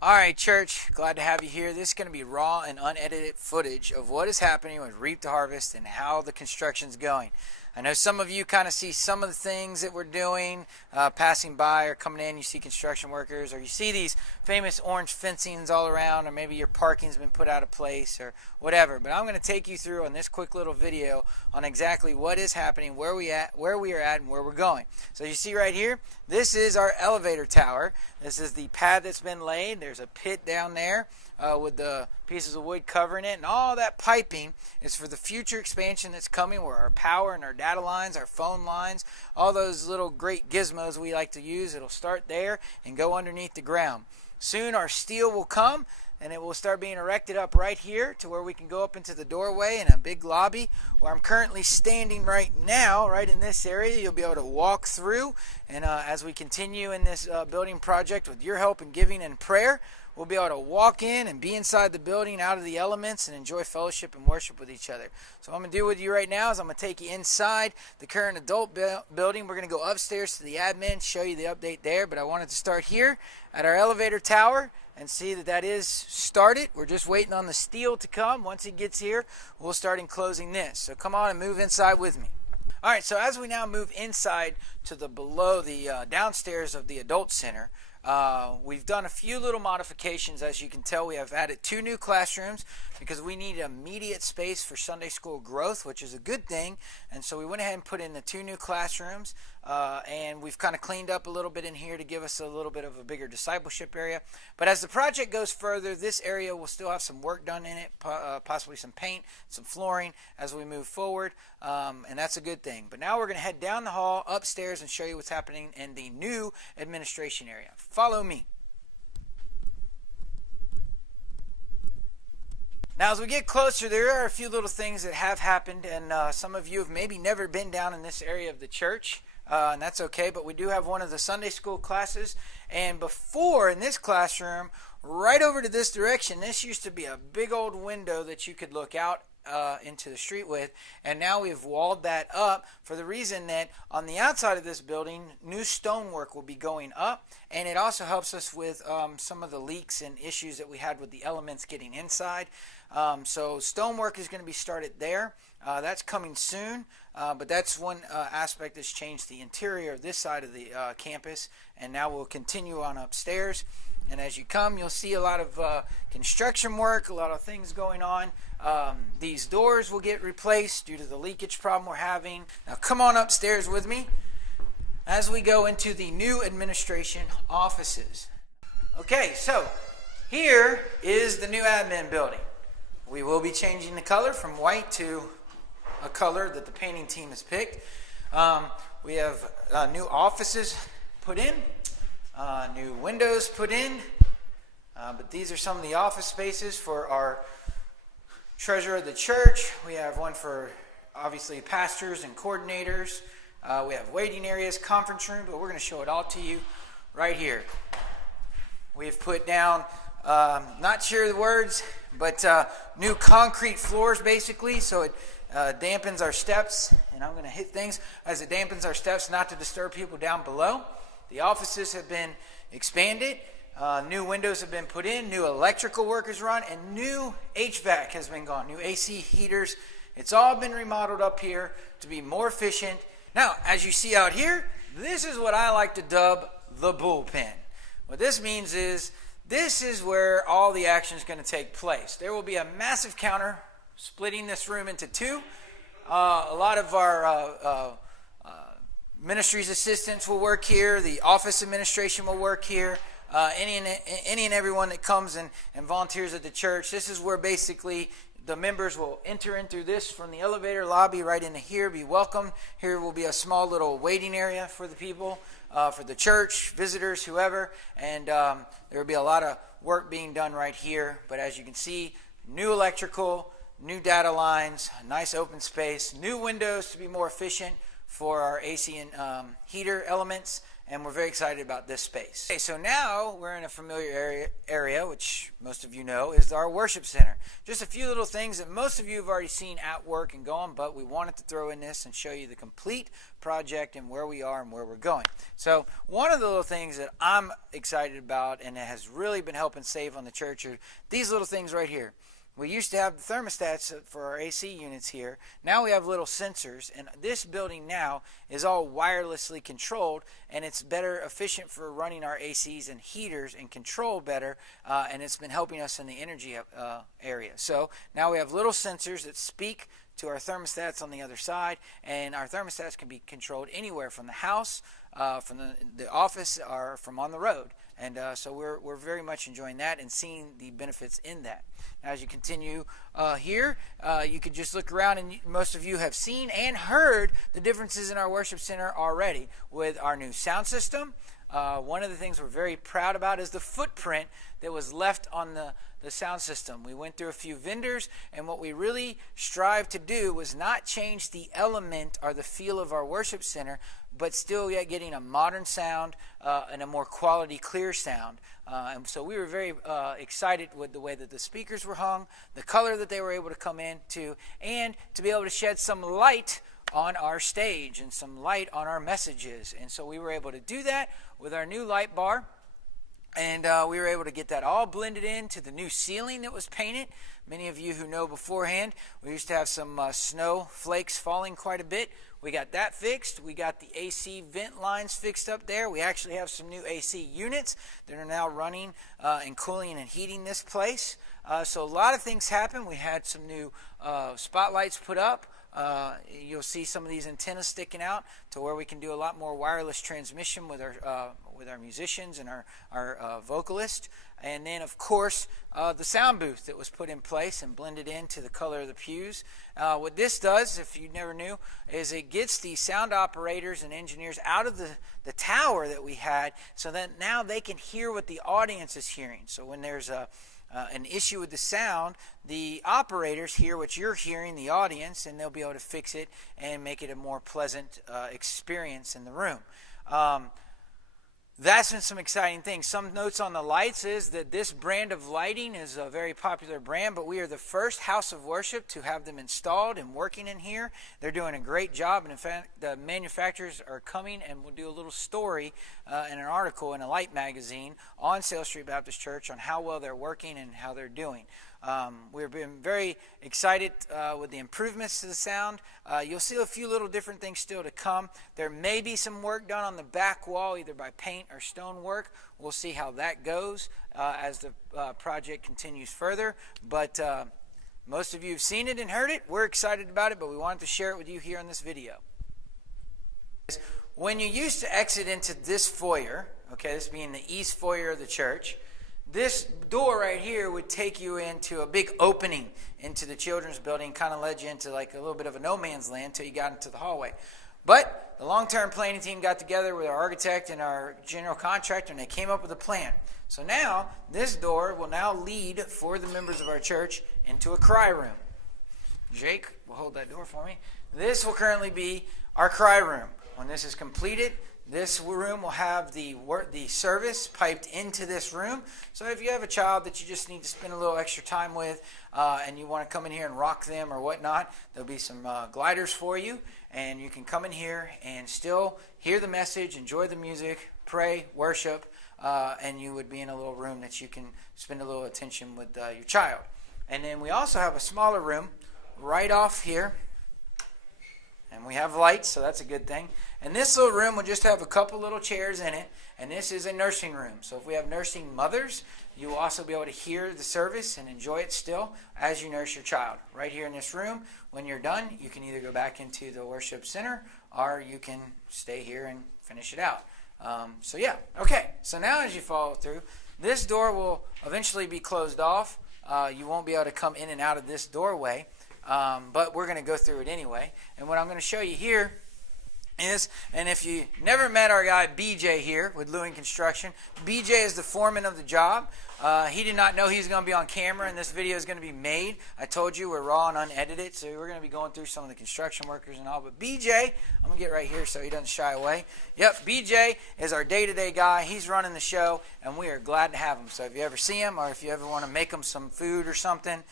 All right, church, glad to have you here. This is going to be raw and unedited footage of what is happening with Reap to Harvest and how the construction's going. I know some of you kind of see some of the things that we're doing passing by or coming in. You see construction workers, or you see these famous orange fencings all around, or maybe your parking's been put out of place or whatever. But I'm going to take you through on this quick little video on exactly what is happening, where we are at, and where we're going. So you see right here, this is our elevator tower. This is the pad that's been laid. There's a pit down there with the pieces of wood covering it, and all that piping is for the future expansion that's coming, where our power and our data lines, our phone lines, all those little great gizmos we like to use, it'll start there and go underneath the ground. Soon our steel will come, and it will start being erected up right here to where we can go up into the doorway in a big lobby where I'm currently standing right now, right in this area. You'll be able to walk through, and as we continue in this building project with your help and giving and prayer, we'll be able to walk in and be inside the building, out of the elements, and enjoy fellowship and worship with each other. So what I'm going to do with you right now is I'm going to take you inside the current adult building. We're going to go upstairs to the admin, show you the update there, but I wanted to start here at our elevator tower and see that that is started. We're just waiting on the steel to come. Once it gets here, we'll start enclosing this. So come on and move inside with me. All right, so as we now move inside to the below the downstairs of the adult center, we've done a few little modifications. As you can tell, we have added 2 new classrooms because we need immediate space for Sunday school growth, which is a good thing. And so we went ahead and put in the 2 new classrooms, and we've kind of cleaned up a little bit in here to give us a little bit of a bigger discipleship area. But as the project goes further, this area will still have some work done in it, possibly some paint, some flooring as we move forward, and that's a good thing. But now we're going to head down the hall upstairs and show you what's happening in the new administration area. Follow me. Now, as we get closer, there are a few little things that have happened, and some of you have maybe never been down in this area of the church, and that's okay, but we do have one of the Sunday school classes, and before, in this classroom, right over to this direction, this used to be a big old window that you could look out into the street with, and now we've walled that up for the reason that on the outside of this building, new stonework will be going up, and it also helps us with some of the leaks and issues that we had with the elements getting inside. So stonework is going to be started there. That's coming soon, but that's one aspect that's changed the interior of this side of the campus, and now we'll continue on upstairs. And as you come, you'll see a lot of construction work, a lot of things going on. These doors will get replaced due to the leakage problem we're having. Now come on upstairs with me as we go into the new administration offices. Okay, so here is the new admin building. We will be changing the color from white to a color that the painting team has picked. We have new offices put in. New windows put in, but these are some of the office spaces for our treasurer of the church. We have one for obviously pastors and coordinators. We have waiting areas, conference room, but we're going to show it all to you right here. We've put down, not sure the words, but new concrete floors basically, so it dampens our steps, and I'm going to hit things as it dampens our steps not to disturb people down below. The offices have been expanded, new windows have been put in, new electrical work is run, and new HVAC has been gone, new AC heaters. It's all been remodeled up here to be more efficient. Now, as you see out here, this is what I like to dub the bullpen. What this means is this is where all the action is going to take place. There will be a massive counter splitting this room into 2. A lot of our ministries assistants will work here. The office administration will work here. Any and everyone that comes and volunteers at the church. This is where basically the members will enter in through this from the elevator lobby right into here, be welcomed. Here will be a small little waiting area for the people, for the church, visitors, whoever. And there will be a lot of work being done right here. But as you can see, new electrical, new data lines, nice open space, new windows to be more efficient for our AC and heater elements, and we're very excited about this space. Okay, so now we're in a familiar area, which most of you know, is our worship center. Just a few little things that most of you have already seen at work and going, but we wanted to throw in this and show you the complete project and where we are and where we're going. So one of the little things that I'm excited about and that has really been helping save on the church are these little things right here. We used to have the thermostats for our AC units here. Now we have little sensors, and this building now is all wirelessly controlled, and it's better efficient for running our ACs and heaters and control better, and it's been helping us in the energy area. So now we have little sensors that speak to our thermostats on the other side, and our thermostats can be controlled anywhere from the house, from the office, or from on the road. And so we're very much enjoying that and seeing the benefits in that. Now, as you continue here, you could just look around, and most of you have seen and heard the differences in our worship center already with our new sound system. One of the things we're very proud about is the footprint that was left on the sound system. We went through a few vendors, and what we really strived to do was not change the element or the feel of our worship center, but still yet getting a modern sound and a more quality, clear sound. And so we were very excited with the way that the speakers were hung, the color that they were able to come into, and to be able to shed some light on our stage and some light on our messages. And so we were able to do that with our new light bar. And we were able to get that all blended into the new ceiling that was painted. Many of you who know beforehand, we used to have some snow flakes falling quite a bit. We got that fixed. We got the AC vent lines fixed up there. We actually have some new AC units that are now running and cooling and heating this place. So a lot of things happened. We had some new spotlights put up. You'll see some of these antennas sticking out to where we can do a lot more wireless transmission with our musicians and our vocalist. And then, of course, the sound booth that was put in place and blended into the color of the pews. What this does, if you never knew, is it gets the sound operators and engineers out of the tower that we had so that now they can hear what the audience is hearing. So when there's an issue with the sound, the operators hear what you're hearing, the audience, and they'll be able to fix it and make it a more pleasant experience in the room. That's been some exciting things. Some notes on the lights is that this brand of lighting is a very popular brand, but we are the first house of worship to have them installed and working in here. They're doing a great job, and in fact, the manufacturers are coming, and we'll do a little story in an article in a light magazine on Sales Street Baptist Church on how well they're working and how they're doing. We've been very excited with the improvements to the sound. You'll see a few little different things still to come. There may be some work done on the back wall, either by paint or stone work. We'll see how that goes as the project continues further. But most of you have seen it and heard it. We're excited about it, but we wanted to share it with you here in this video. When you used to exit into this foyer, okay, this being the east foyer of the church, this door right here would take you into a big opening into the children's building, kind of led you into like a little bit of a no man's land until you got into the hallway. But the long-term planning team got together with our architect and our general contractor, and they came up with a plan. So now this door will now lead for the members of our church into a cry room. Jake will hold that door for me. This will currently be our cry room. When this is completed, this room will have the service piped into this room. So if you have a child that you just need to spend a little extra time with and you want to come in here and rock them or whatnot, there'll be some gliders for you. And you can come in here and still hear the message, enjoy the music, pray, worship, and you would be in a little room that you can spend a little attention with your child. And then we also have a smaller room right off here. And we have lights, so that's a good thing. And this little room will just have a couple little chairs in it. And this is a nursing room. So if we have nursing mothers, you will also be able to hear the service and enjoy it still as you nurse your child. Right here in this room, when you're done, you can either go back into the worship center or you can stay here and finish it out. Okay. So now as you follow through, this door will eventually be closed off. You won't be able to come in and out of this doorway. But we're going to go through it anyway. And what I'm going to show you here is, and if you never met our guy BJ here with Lewin Construction, BJ is the foreman of the job. He did not know he was going to be on camera and this video is going to be made. I told you we're raw and unedited, so we're going to be going through some of the construction workers and all. But BJ, I'm going to get right here so he doesn't shy away. Yep, BJ is our day-to-day guy. He's running the show, and we are glad to have him. So if you ever see him or if you ever want to make him some food or something,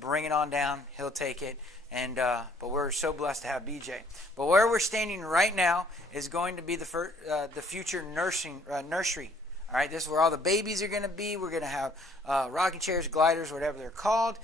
bring it on down. He'll take it. But we're so blessed to have BJ. But where we're standing right now is going to be the future nursery. All right, this is where all the babies are going to be. We're going to have rocking chairs, gliders, whatever they're called.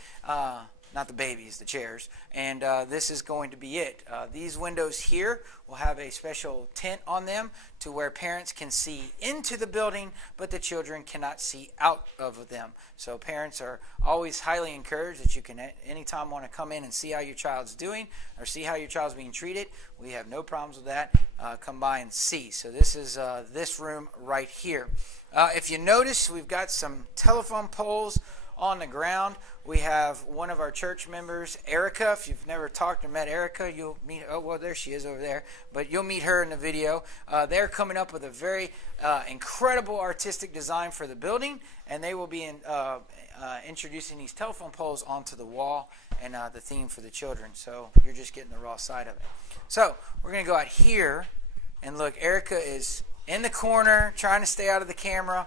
Not the babies, the chairs. And this is going to be it. These windows here will have a special tent on them to where parents can see into the building, but the children cannot see out of them. So parents are always highly encouraged that you can anytime want to come in and see how your child's doing or see how your child's being treated. We have no problems with that. Come by and see. So this is this room right here. If you notice, we've got some telephone poles on the ground. We have one of our church members, Erica. If you've never talked or met Erica, you'll meet, there she is over there, but you'll meet her in the video. They're coming up with a very incredible artistic design for the building, and they will be introducing these telephone poles onto the wall and the theme for the children. So you're just getting the raw side of it. So we're going to go out here and look. Erica is in the corner trying to stay out of the camera,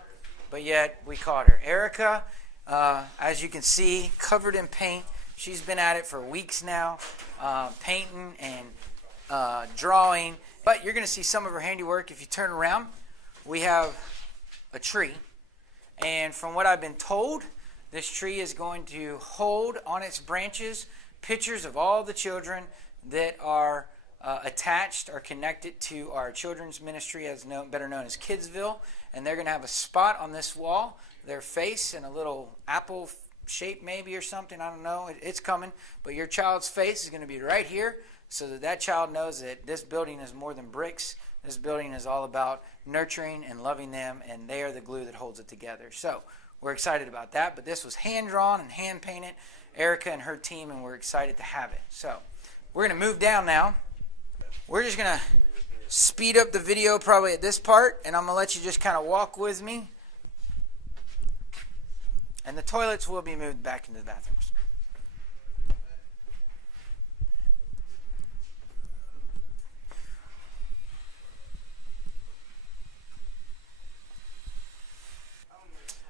but yet we caught her. Erica, as you can see, covered in paint. She's been at it for weeks now, painting and drawing. But you're going to see some of her handiwork. If you turn around, we have a tree. And from what I've been told, this tree is going to hold on its branches pictures of all the children that are attached or connected to our children's ministry, better known as Kidsville. And they're going to have a spot on this wall, their face and a little apple shape maybe or something. I don't know. It's coming. But your child's face is going to be right here so that child knows that this building is more than bricks. This building is all about nurturing and loving them, and they are the glue that holds it together. So we're excited about that. But this was hand-drawn and hand-painted, Erica and her team, and we're excited to have it. So we're going to move down now. We're just going to speed up the video probably at this part, and I'm going to let you just kind of walk with me. And the toilets will be moved back into the bathrooms.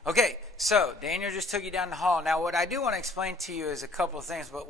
Okay, so Daniel just took you down the hall. Now, what I do want to explain to you is a couple of things, but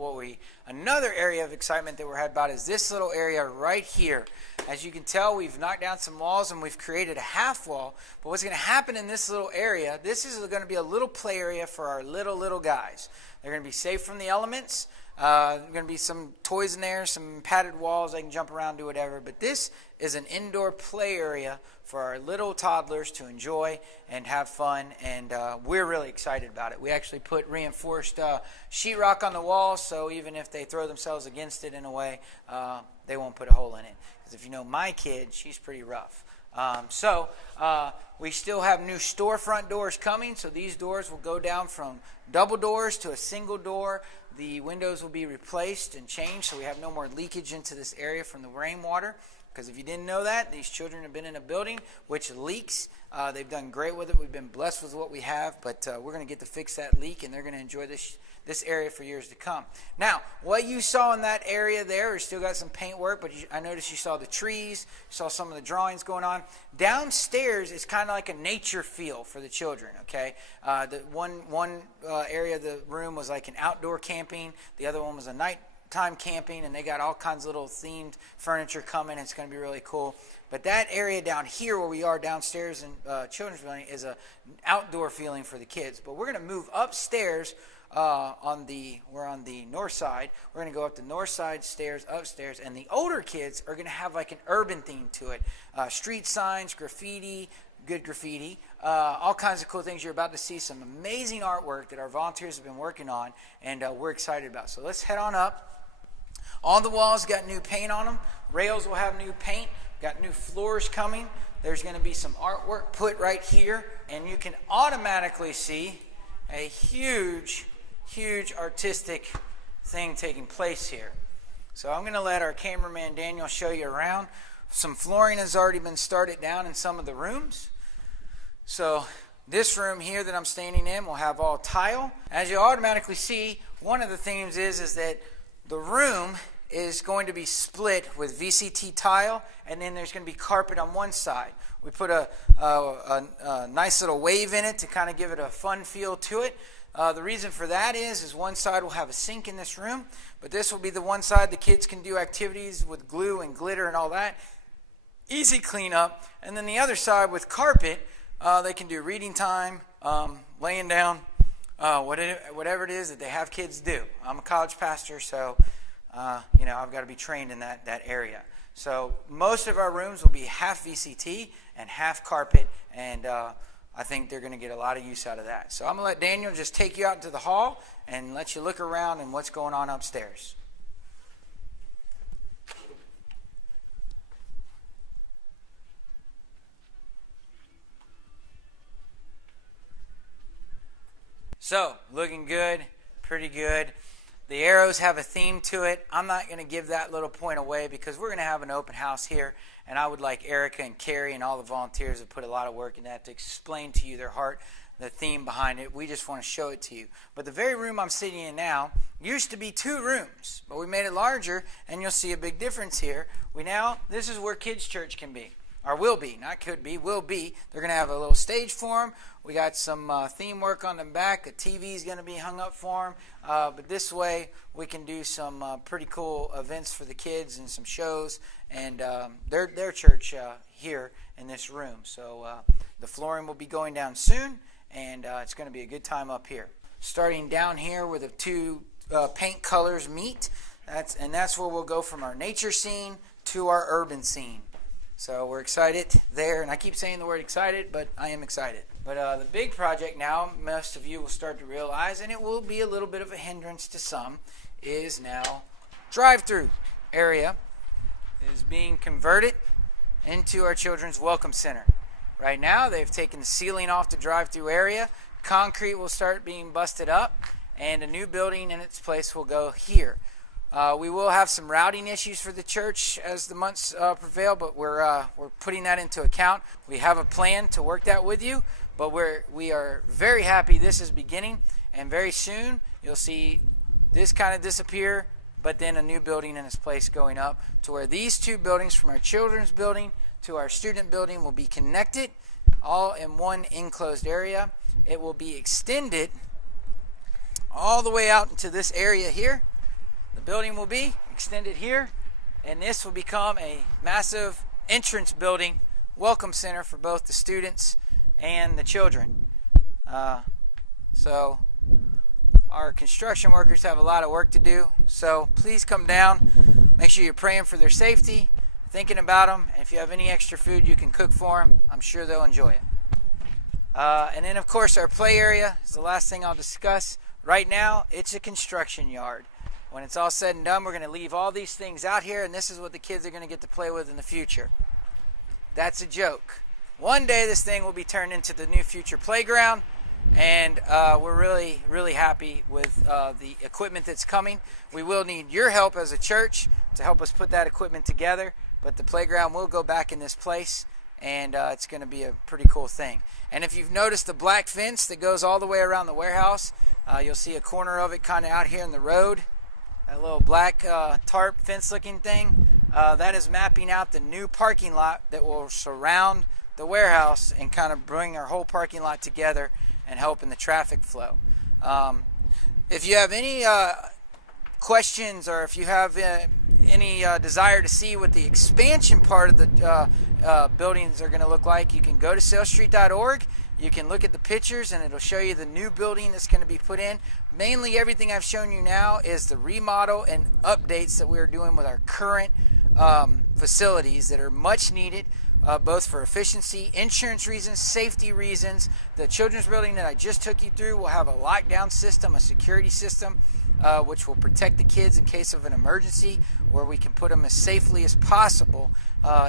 another area of excitement that we're had about is this little area right here. As you can tell, we've knocked down some walls and we've created a half wall. But what's going to happen in this little area, this is going to be a little play area for our little guys. They're going to be safe from the elements. There's going to be some toys in there, some padded walls. They can jump around, do whatever. But this is an indoor play area for our little toddlers to enjoy and have fun. And we're really excited about it. We actually put reinforced sheetrock on the wall, so even if they throw themselves against it in a way, they won't put a hole in it. Because if you know my kid, she's pretty rough. We still have new storefront doors coming, so these doors will go down from double doors to a single door. The windows will be replaced and changed, so we have no more leakage into this area from the rainwater. Because if you didn't know that, these children have been in a building which leaks. They've done great with it. We've been blessed with what we have, but we're going to get to fix that leak, and they're going to enjoy this area for years to come. Now, what you saw in that area there, we still got some paint work, but I noticed you saw the trees, you saw some of the drawings going on. Downstairs is kind of like a nature feel for the children, okay? The one area of the room was like an outdoor camping. The other one was a nighttime camping, and they got all kinds of little themed furniture coming. It's going to be really cool. But that area down here where we are downstairs in children's building is an outdoor feeling for the kids. But we're going to move upstairs. We're on the north side. We're going to go up the north side stairs, upstairs, and the older kids are going to have like an urban theme to it. Street signs, graffiti, good graffiti, all kinds of cool things. You're about to see some amazing artwork that our volunteers have been working on, and we're excited about. So let's head on up. All the walls got new paint on them. Rails will have new paint. Got new floors coming. There's going to be some artwork put right here, and you can automatically see a huge artistic thing taking place here. So I'm going to let our cameraman Daniel show you around. Some flooring has already been started down in some of the rooms. So this room here that I'm standing in will have all tile. As you automatically see, one of the themes is that the room is going to be split with VCT tile, and then there's going to be carpet on one side. We put a nice little wave in it to kind of give it a fun feel to it. The reason for that is one side will have a sink in this room, but this will be the one side the kids can do activities with glue and glitter and all that. Easy cleanup. And then the other side with carpet, they can do reading time, laying down, whatever it is that they have kids do. I'm a college pastor, so I've got to be trained in that area. So most of our rooms will be half VCT and half carpet, and I think they're going to get a lot of use out of that. So I'm going to let Daniel just take you out into the hall and let you look around and what's going on upstairs. So, looking good, pretty good. The arrows have a theme to it. I'm not going to give that little point away because we're going to have an open house here, and I would like Erica and Carrie and all the volunteers that put a lot of work in that to explain to you their heart, the theme behind it. We just want to show it to you. But the very room I'm sitting in now used to be 2 rooms, but we made it larger, and you'll see a big difference here. This is where kids' church can be. Or will be, not could be, will be. They're going to have a little stage for them. We got some theme work on the back. A TV is going to be hung up for them. But this way, we can do some pretty cool events for the kids and some shows. And their church here in this room. So the flooring will be going down soon, and it's going to be a good time up here. Starting down here where the 2 paint colors meet. That's where we'll go from our nature scene to our urban scene. So we're excited there, and I keep saying the word excited, but I am excited. But the big project now, most of you will start to realize, and it will be a little bit of a hindrance to some, is now drive-through area is being converted into our Children's Welcome Center. Right now, they've taken the ceiling off the drive-through area. Concrete will start being busted up, and a new building in its place will go here. We will have some routing issues for the church as the months prevail, but we're putting that into account. We have a plan to work that with you, but we are very happy this is beginning, and very soon you'll see this kind of disappear, but then a new building in its place going up to where these 2 buildings from our children's building to our student building will be connected all in one enclosed area. It will be extended all the way out into this area here. The building will be extended here, and this will become a massive entrance building, welcome center for both the students and the children. So our construction workers have a lot of work to do, so please come down. Make sure you're praying for their safety, thinking about them, and if you have any extra food you can cook for them, I'm sure they'll enjoy it. And then, of course, our play area is the last thing I'll discuss. Right now, it's a construction yard. When it's all said and done, we're going to leave all these things out here, and this is what the kids are going to get to play with in the future. That's a joke. One day this thing will be turned into the new future playground, and we're really, really happy with the equipment that's coming. We will need your help as a church to help us put that equipment together, but the playground will go back in this place, and it's going to be a pretty cool thing. And if you've noticed the black fence that goes all the way around the warehouse, you'll see a corner of it kind of out here in the road. That little black tarp fence looking thing, that is mapping out the new parking lot that will surround the warehouse and kind of bring our whole parking lot together and help in the traffic flow. If you have any questions, or if you have any desire to see what the expansion part of the buildings are going to look like, you can go to salestreet.org. You can look at the pictures, and it'll show you the new building that's going to be put in. Mainly everything I've shown you now is the remodel and updates that we're doing with our current facilities that are much needed, both for efficiency, insurance reasons, safety reasons. The children's building that I just took you through will have a lockdown system, a security system, which will protect the kids in case of an emergency, where we can put them as safely as possible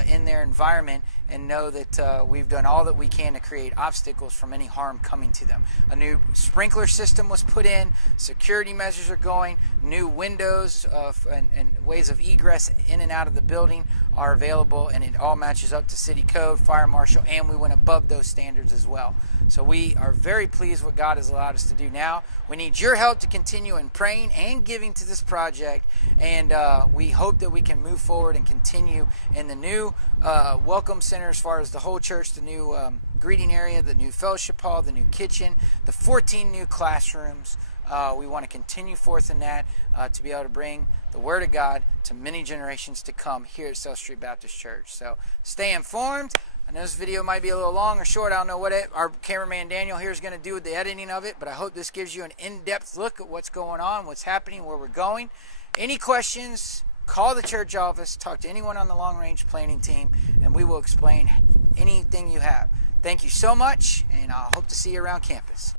in their environment and know that we've done all that we can to create obstacles from any harm coming to them. A new sprinkler system was put in, security measures are going, new windows and ways of egress in and out of the building are available, and it all matches up to city code, fire marshal, and we went above those standards as well. So we are very pleased what God has allowed us to do now. We need your help to continue in praying and giving to this project, and we hope that we can move forward and continue in the new welcome center as far as the whole church, the new greeting area, the new fellowship hall, the new kitchen, the 14 new classrooms. We want to continue forth in that to be able to bring the Word of God to many generations to come here at South Street Baptist Church. So stay informed. I know this video might be a little long or short. I don't know what our cameraman Daniel here is going to do with the editing of it, but I hope this gives you an in-depth look at what's going on, what's happening, where we're going. Any questions, call the church office, talk to anyone on the long-range planning team, and we will explain anything you have. Thank you so much, and I hope to see you around campus.